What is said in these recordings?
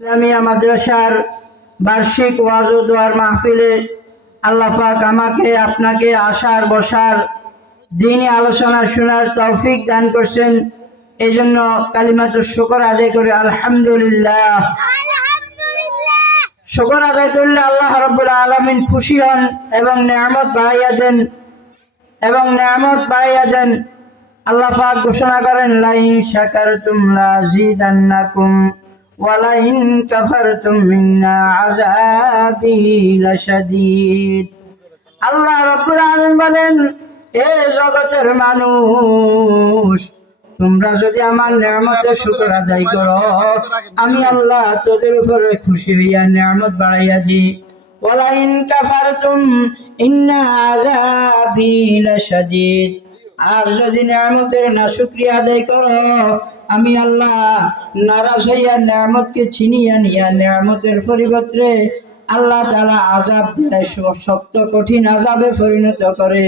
ইসলামিয়া মাদ্রাসার বার্ষিক ওয়াজ ও দোয়ার মাহফিলে আল্লাহ পাক আমাকে আপনাকে আসার বসার দ্বীনি আলোচনা শোনার তৌফিক দান করছেন। এই জন্য কালিমাতুশ শুকর আদায় করে আলহামদুলিল্লাহ। শুকর আদায় করলে আল্লাহ রাব্বুল আলামিন খুশি হন এবং নেয়ামত বাড়াইয়া দেন। আল্লাহ পাক ঘোষণা করেন, লাইন শাকারতুম লাযিদান্নাকুম ওয়ালাইন কাফারতুম মিন্না আযাবি লাশাদীদ। আল্লাহ রাব্বুল আলামিন বলেন, হে জগতের মানুষ, তোমরা যদি আমার নিয়ামতের শুকর আদায় করো, আমি আল্লাহ তোদের উপরে খুশি হইয়া নিয়ামত বাড়াইয়া দিই। ওয়ালাইন কাফারতুম ইন্না আযাবি লাশাদীদ। আর যদি নিয়ামতের নাশুকরিয়া আদায় করো, আমি আল্লাহ নারাজ হইয়া নিয়ামতকে ছিনিয়ে নিয়া নিয়ামতের পরিবর্তে আল্লাহ তাআলা আযাব দেয়, শক্ত কঠিন আযাবে পরিণত করে।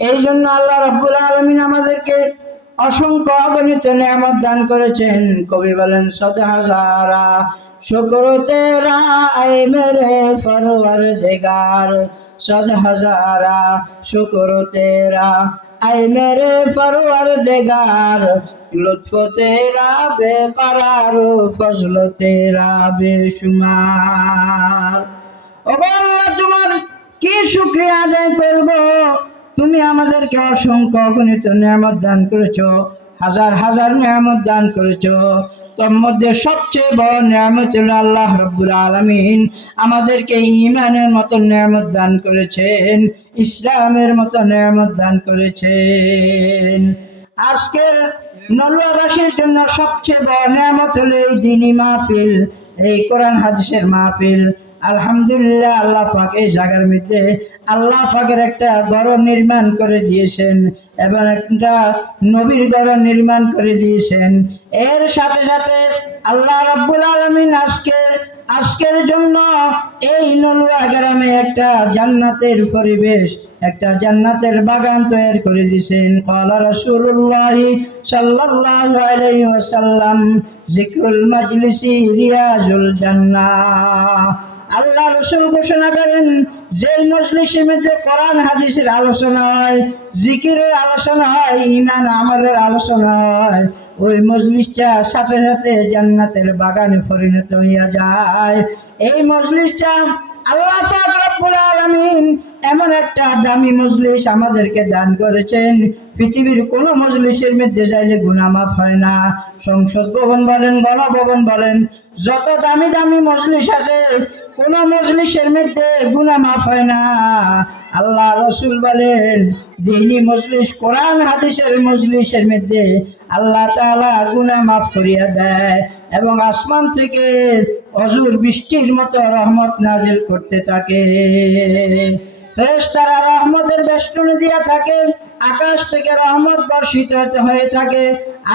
এই জন্য আল্লাহ রাব্বুল আলামিন আমাদেরকে অসংখ্য অগণিত নিয়ামত দান করেছেন। কবি বলেন, সদ হাজারা শুকর তেরা আয় মেরে ফরওয়ারদিগার, सद हजारा शुक्र तेरा आए मेरे परवरदिगार, लुत्फ तेरा बेकरार फजल तेरा बेशुमार। ও আল্লাহ, তোমার কি শুকরিয়া আদায় করব? তুমি আমাদেরকে অসংখ্য অগণিত নিয়ামত দান করেছো, হাজার হাজার নিয়ামত দান করেছো। তোর মধ্যে সবচেয়ে বড় নিয়ামত হলো আল্লাহ রাব্বুল আলামিন আমাদেরকে ঈমানের মতো নিয়ামত দান করেছেন, ইসলামের মতো নিয়ামত দান করেছেন। আজকের নলুয়াবাসীর জন্য সবচেয়ে বড় নিয়ামত হলো এই দ্বীনি মাহফিল, এই কোরআন হাদিসের মাহফিল। আলহামদুলিল্লাহ, আল্লাহ পাক এই জায়গার মধ্যে আল্লাহ পাকের একটা ঘর নির্মাণ করে দিয়েছেন এবং একটা নবীর ঘর নির্মাণ করে দিয়েছেন। এর সাথে সাথে আল্লাহ রাব্বুল আলামিন আজকের জন্য এই নলুয়া গ্রামে একটা জান্নাতের পরিবেশ, একটা জান্নাতের বাগান তৈরি করে দিয়েছেন। ক্বালা রাসূলুল্লাহ সাল্লাল্লাহু আলাইহি ওয়াসাল্লাম, যিকরুল মাজলিসি রিয়াজুল জান্নাহ। আল্লাহ রাসূল ঘোষণা করেন, যে মজলিসের মধ্যে কোরআন হাদিসের আলোচনা হয়, জিকিরের আলোচনা হয়, ঈমান আমলের আলোচনা হয়, ওই মজলিসটা সাথে সাথে জান্নাতের বাগানে পরিণত হইয়া যায়। এই মজলিসটা আল্লাহ পাক রব্বুল আলামিন এমন একটা দামি মজলিস আমাদেরকে দান করেছেন। পৃথিবীর কোন মজলিসের মধ্যে যাইলে গুনাহ মাফ হয় না। সংসদ ভবন বলেন, গণভবন বলেন, যত দামি দামি মজলিস আছে, কোন মজলিসের মধ্যে গুনাহ মাফ হয় না। আল্লাহ রাসূল বলেন, দ্বীনি মজলিস, কোরআন হাদিসের মজলিসের মধ্যে আল্লাহ তাআলা গুনাহ মাফ করিয়া দেয় এবং আসমান থেকে অজুর বৃষ্টির মতো রহমত নাজিল করতে থাকে। ফেরেশতারা রহমতের বেষ্টনী দিয়া থাকে, আকাশ থেকে রহমত বর্ষিত হয়ে থাকে।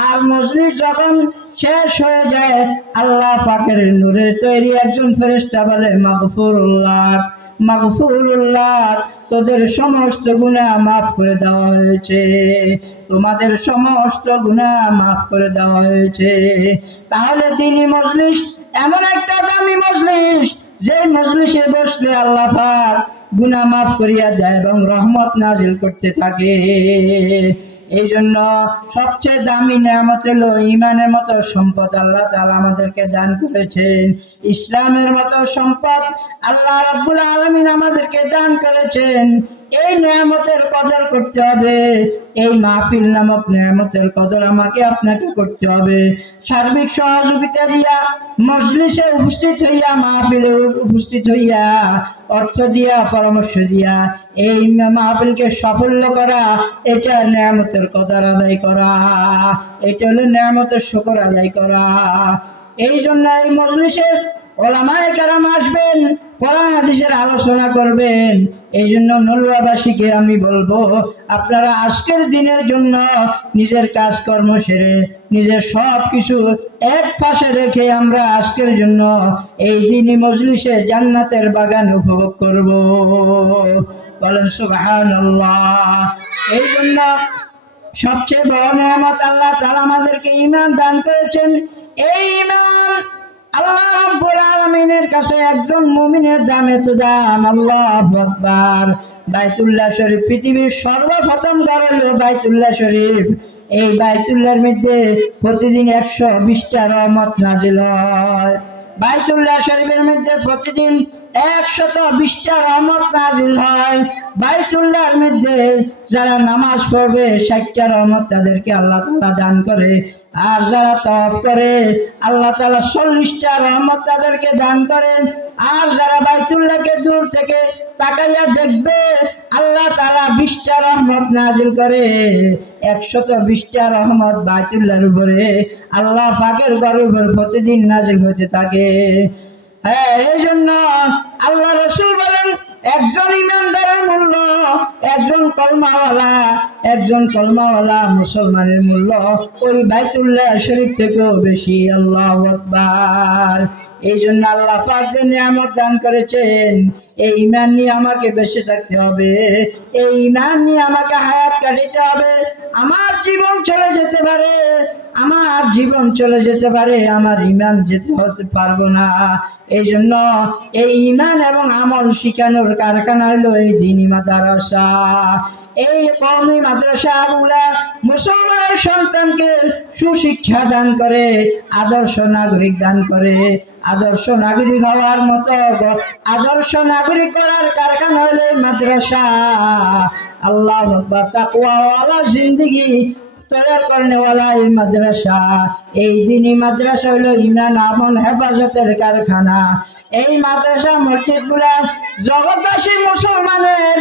আর মজলিস যখন শেষ হয়ে যায়, আল্লাহ পাকের নূরের তৈরি একজন ফেরেশতা বলে, মাগফুরুল্লাহ মাগফুরুল্লাহ, তোদের সমস্ত গুনাহ মাফ করে দেওয়া হয়েছে, তোমাদের সমস্ত গুনাহ মাফ করে দেওয়া হয়েছে। তাহলে দ্বীনি মজলিস এমন একটা দামি মজলিস, যে মজলিসে বসলে আল্লাহ পাক গুনাহ মাফ করিয়া দেয় এবং রহমত নাজিল করতে থাকে। এই জন্য সবচেয়ে দামি নিয়ামত হলো ঈমানের মতো সম্পদ আল্লাহ তাআলা আমাদেরকে দান করেছেন। ইসলামের মতো সম্পদ আল্লাহ রাব্বুল আলামিন আমাদেরকে দান করেছেন। এই নিয়ামতের কদর করতে হবে। এই মাহফিল নামক নিয়ামতের কদর আমাকে আপনাকে করতে হবে। সার্বিক সহযোগিতা দিয়া, মজলিসে উপস্থিত হইয়া, মাহফিলে উপস্থিত হইয়া, অর্থ দিয়া, পরামর্শ দিয়া এই মাহফিলকে সাফল্য করা, এটা নিয়ামতের কদর আদায় করা, এটা হলো নিয়ামতের শুকর আদায় করা। এই জন্য এই মজলিসে ওলামায়ে কেরাম আসবেন, কোরআন হাদিসের আলোচনা করবেন। এই জন্য নলুয়াবাসীকে আমি বলবো, আপনারা আজকের দিনের জন্য নিজের কাজকর্ম সেরে, নিজের সব কিছু এক পাশে রেখে আমরা আজকের জন্য এই দ্বীনি মজলিসে জান্নাতের বাগান উপভোগ করব। বলেন সুবহানাল্লাহ। এই জন্য সবচেয়ে বড় নিয়ামত আল্লাহ তাআলা আমাদেরকে ঈমান দান করেছেন। এই ঈমান মুমিনের কাছে একজন মুমিনের দাম এত দাম, আল্লাহু আকবার। বাইতুল্লাহ শরীফ পৃথিবীর সর্বপ্রথম ঘর হলো বাইতুল্লাহ শরীফ। এই বাইতুল্লাহর মধ্যে প্রতিদিন 120টা রহমত নাজিল হয়। বাইতুল্লাহ শরীফের মধ্যে প্রতিদিন 120টা রহমত নাজিল হয়। বাইতুল্লাহর মধ্যে যারা নামাজ পড়বে 60টা রহমত তাদেরকে আল্লাহ তাআলা দান করে। আর যারা তওয়াফ করে আল্লাহ তাআলা 40টা রহমত তাদেরকে দান করেন। আর যারা বাইতুল্লাহকে দূর থেকে তাকাইয়া দেখবে আল্লাহ তাআলা 20টা রহমত নাজিল করে। 120টা রহমত বাইতুল্লাহর উপরে আল্লাহ পাকের ঘরের উপর প্রতিদিন নাজিল হতে থাকে। হ্যাঁ, এই জন্য আল্লাহ রাসূল বলেন একজন ইমানদারের মূল্য, একজন কলমাওয়ালা মুসলমানের মূল্য ওই বাইতুল্লাহ শরীফ থেকেও বেশি। আল্লাহু আকবার। এই জন্য আল্লাহ পাক যে নিয়ামত দান করেছেন, এই ঈমান নিয়ে আমাকে বেঁচে থাকতে হবে, এই ঈমান নিয়ে আমাকে হায়াত কাটাতে হবে। আমার জীবন চলে যেতে পারে, আমার ঈমান যেতে হতে পারবো না। এই জন্য এই ঈমান এবং আমল শিখানোর কারখানা হলো এই দ্বীনি মাদ্রাসা। এই কওমি মাদ্রাসাগুলা মুসলমানের সন্তানকে সুশিক্ষা দান করে, আদর্শ নাগরিক দান করে। আদর্শ নাগরিক হওয়ার মতো আদর্শ নাগরিক করার কারখানা হলো মাদ্রাসা। আল্লাহু আকবার। তাকওয়াওয়ালা জিন্দেগি তৈরি করনে वाला এই মাদ্রাসা। এই দ্বীনি মাদ্রাসা হলো ঈমান আমল হেফাজতের কারখানা। এই মাদ্রাসা মসজিদগুলা জগৎবাসী মুসলমানের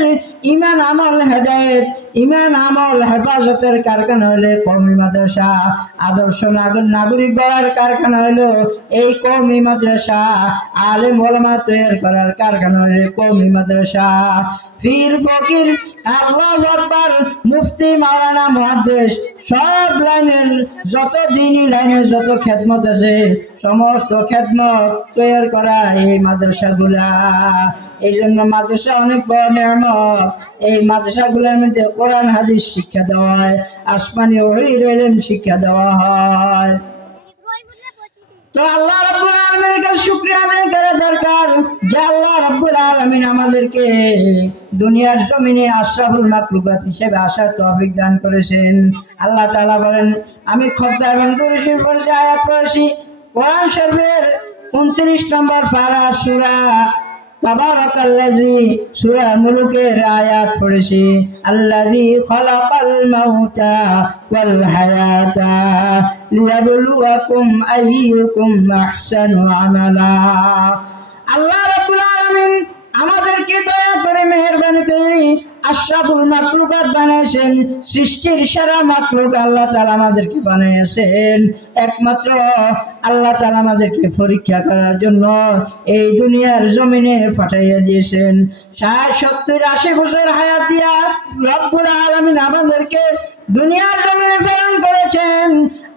ঈমান আমল হেদায়েত, ঈমান আমল হেফাজতের কারখানা হলো কওমি মাদ্রাসা। আদর্শ নাগরিক গড়ার কারখানা হলো এই কওমি মাদ্রাসা। আলেম ওলামা তৈরি করার কারখানা হলো কওমি মাদ্রাসা। পীর ফকির, আল্লাহু আকবার, মুফতি, মাওলানা, মুহাদ্দিস সব লাইনের যত দ্বীনি লাইনের যত খেদমত আছে সমস্ত খেদমত তৈরি করা এই মাদ্রাসাগুলা। এই জন্য মাদ্রাসা অনেক বড় নিয়ামত। এই মাদ্রাসাগুলোর মধ্যে কোরআন হাদিস শিক্ষা দেওয়া হয়, আসমানি ওহীর ইলম শিক্ষা দেওয়া হয়। তো আল্লাহ রাব্বুল আলামিনের কাছে শুকরিয়া আদায় করা দরকার যে আল্লাহ রাব্বুল আলামিন আমাদেরকে দুনিয়ার জমিনে আশরাফুল মাখলুকাত হিসেবে আসার তৌফিক দান করেছেন। আল্লাহ তাআলা বলেন, আমি খুতবা এবং দুরূদ শরীফের যে আয়াত পড়েছি কোরআন শরীফের 29 নম্বর পারা সূরা তাবারাকাল্লাযী, সূরা মুলুকের আয়াত পড়েছি, আল্লাযী খালাকাল মাউতা ওয়াল হায়াতা লিয়াবলুয়াকুম আইয়ুকুম আহসানু আমালা। আল্লাহ রাব্বুল আলামিন আমাদেরকে দয়া করে মেহেরবানি করে আশরাফুল মাখলুকাত বানাইছেন। সৃষ্টির সেরা মাখলুক আল্লাহ তাআলা আমাদেরকে বানাইছেন। একমাত্র আল্লাহ তাআলা আমাদেরকে পরীক্ষা করার জন্য এই দুনিয়ার জমিনে পাঠাইয়া দিয়েছেন। 60, 70, 80 বছর হায়াত দিয়া রব্বুল আলামিন আমাদেরকে দুনিয়ার জমিনে প্রেরণ করেছেন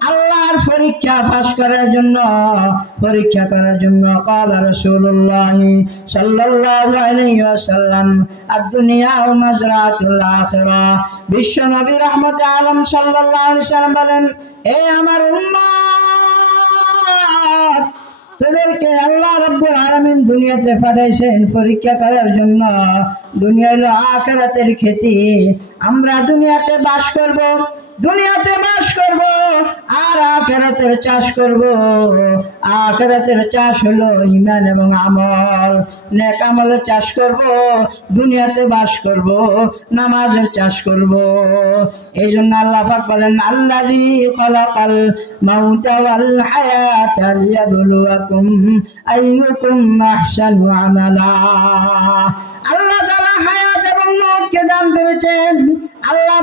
আল্লাহর পরীক্ষা পাস করার জন্য, قال رسول الله صلى الله عليه وسلم الدنيا مزرعة الآخرة। বিশ্ব নবী রাহমাতে আলম সাল্লাল্লাহু আলাইহি ওয়াসাল্লাম বলেন, এ আমার উম্মত, তোদেরকে আল্লাহ রাব্বুল আলামিন দুনিয়াতে পাঠাইছেন পরীক্ষা করার জন্য। দুনিয়া হলো আখিরাতের খেতি। আমরা দুনিয়াতে বাস করব আর আখিরাতের চাষ করব। আখিরাতের চাষ হলো ঈমান এবং আমল। নেক আমলের চাষ করব, দুনিয়াতে বাস করব, নামাজের চাষ করব। এই জন্য আল্লাহ পাক বলেন, আল্লাযী খালাকাল মাউতা ওয়াল হায়াতা লিয়াবলুয়াকুম আইয়ুকুম আহসানু আমালা। আল্লাহ তাআলা হায়াত এবং মওতকে দান করেছেন। আল্লাহ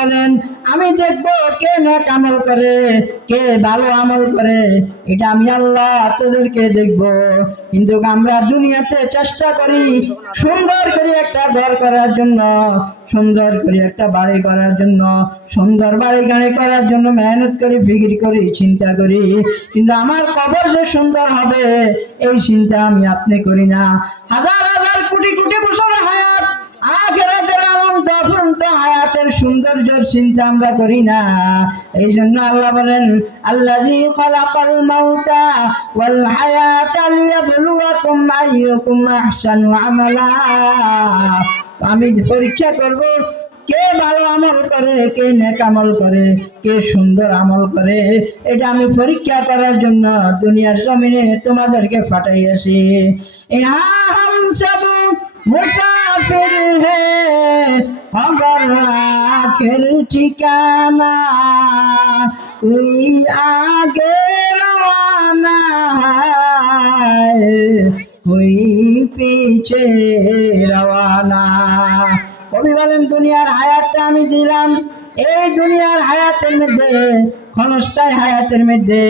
বলেন, আমি দেখব কে নেক আমল করে, কে ভালো আমল করে। এটা আমি আল্লাহ তোদেরকে দেখব। কিন্তু আমরা দুনিয়াতে চেষ্টা করি সুন্দর করে একটা ঘর করার জন্য, সুন্দর করে একটা বাড়ি করার জন্য, সুন্দর বাড়ি গাড়ি করার জন্য মেহনত করি, ফিকির করি, চিন্তা করি। কিন্তু আমার কবর যে সুন্দর হবে এই চিন্তা আমি আপনি করি না। হাজার হাজার কোটি কোটি বছর হায়াত আখিরাতের আনন্দ পূর্ণ তো হায়াতের সৌন্দর্যের চিন্তা আমরা করি না। এই জন্য আল্লাহ বলেন, আল্লাযী খালাকাল মাউতা ওয়াল হায়াতা লিয়াবলুয়াকুম আইয়ুকুম আহসানু আমালা। আমি পরীক্ষা করব কে ভালো আমল করে, কে নেক আমল করে, কে সুন্দর আমল করে। এটা আমি পরীক্ষা করার জন্য দুনিয়ার জমিনে তোমাদেরকে পাঠাইয়াছি। ইহা হাম সব মুসাফির হে খবর আখের ঠিকানা, তুই আগে রওনা হুই পিছে রওয়ানা। কবি বলেন, দুনিয়ার হায়াতটা আমি দিলাম, এই দুনিয়ার হায়াতের মধ্যে, ক্ষণস্থায়ী হায়াতের মধ্যে,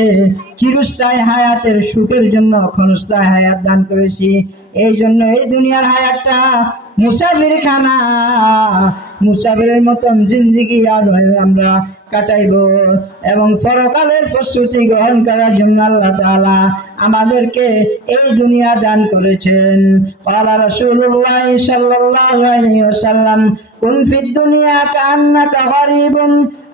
চিরস্থায়ী হায়াতের সুখের জন্য ক্ষণস্থায়ী হায়াত দান করেছি। এই জন্য এই দুনিয়ার হায়াতটা মুসাফির খানা, মুসাফিরের মতন জিন্দিগি আর আমরা কাটাইব এবং পরকালের প্রস্তুতি গ্রহণ করার জন্য আল্লাহ তাআলা আমাদেরকে এই দুনিয়া দান করেছেন। ক্বালা রাসূলুল্লাহ সাল্লাল্লাহু আলাইহি ওয়াসাল্লাম, কুন ফিদ দুনিয়া কাআন্নাকা গরীবুন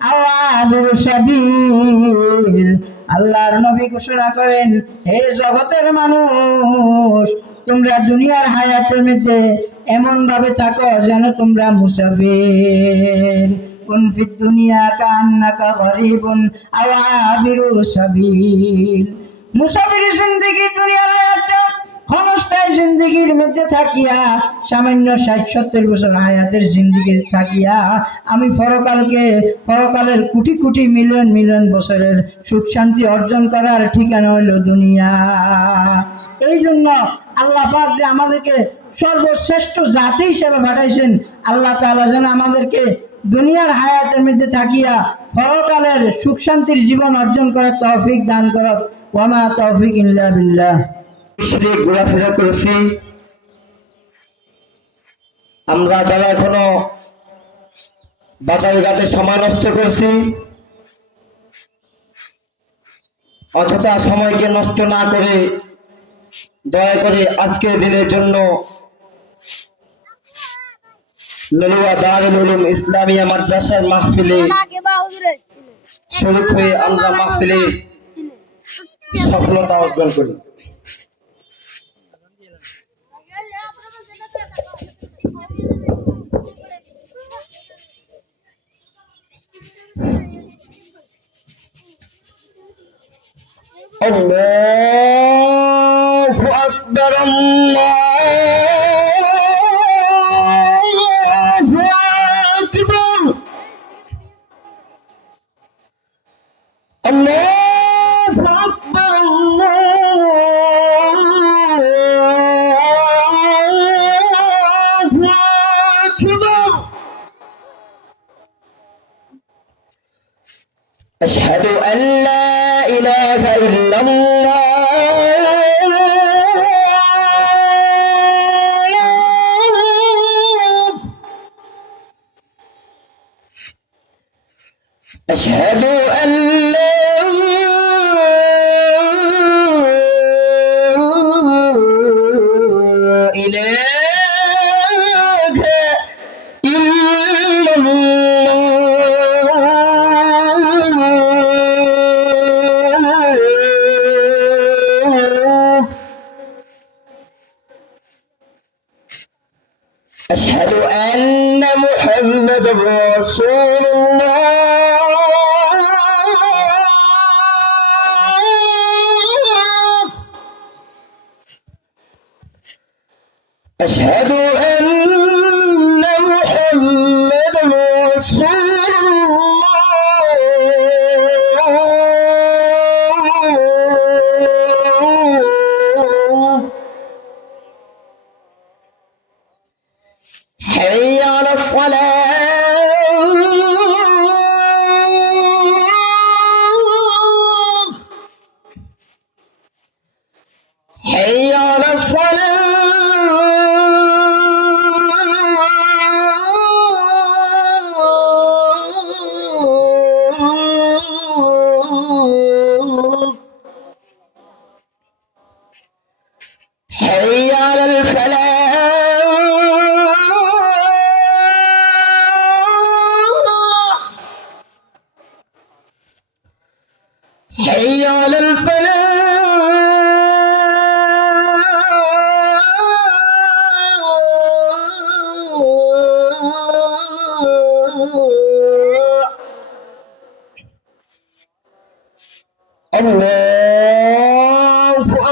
আও আবিরু সাবিল। আল্লাহর নবী ঘোষণা করেন, হে জগতের মানুষ, তোমরা দুনিয়ার হায়াতের মধ্যে এমন ভাবে থাকো যেন তোমরা মুসাফির। কুন ফিদ দুনিয়া কাআন্নাকা গরীবুন আও আবিরু সাবিল। মুসাফির জিন্দেগি দুনিয়ার হায়াতটা ক্ষণস্থায়ী জিন্দেগির মধ্যে থাকিয়া, সামান্য ৬০-৭০ বছর হায়াতের জিন্দেগি থাকিয়া আমি পরকালের কোটি কোটি মিলিয়ন মিলিয়ন বছরের সুখ শান্তি অর্জন করার ঠিকানা হইল দুনিয়া। এই জন্য আল্লাহ পাক যে আমাদেরকে সর্বশ্রেষ্ঠ জাতি হিসেবে পাঠাইছেন, আল্লাহ তাআলা যেন আমাদেরকে দুনিয়ার হায়াতের মধ্যে থাকিয়া পরকালের সুখ শান্তির জীবন অর্জন করার তৌফিক দান করুক। ওয়া মা তৌফিক ইল্লা বিল্লাহ। ঘোরাফেরা করেছি আমরা, যারা এখনো বাজারে ঘাটে সময় নষ্ট করেছি, অযথা সময়কে নষ্ট না করে দয়া করে আজকের দিনের জন্য নলুয়া দারুল উলুম ইসলামিয়া মাদ্রাসার মাহফিলে শরীক হয়ে আমরা মাহফিলে সফলতা অর্জন করি। আল্লাহু আকবার, আল্লাহু আকবার, আল্লাহু আকবার, আল্লাহু আকবার। আশহাদু আল্লা ইলাহা ইল্লাল্লাহ أشهد أن لا إله إلا الله أشهد أن محمد رسول الله أشهد أن محمد رسول الله حي على الصلاة حي على الصلاة حي على الفلاح আল্লাহু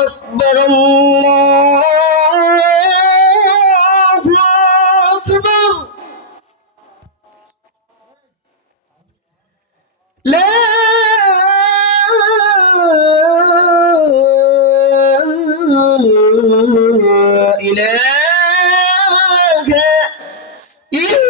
আকবার, আল্লাহু আকবার। লা ইলাহা ইল্লাল্লাহ।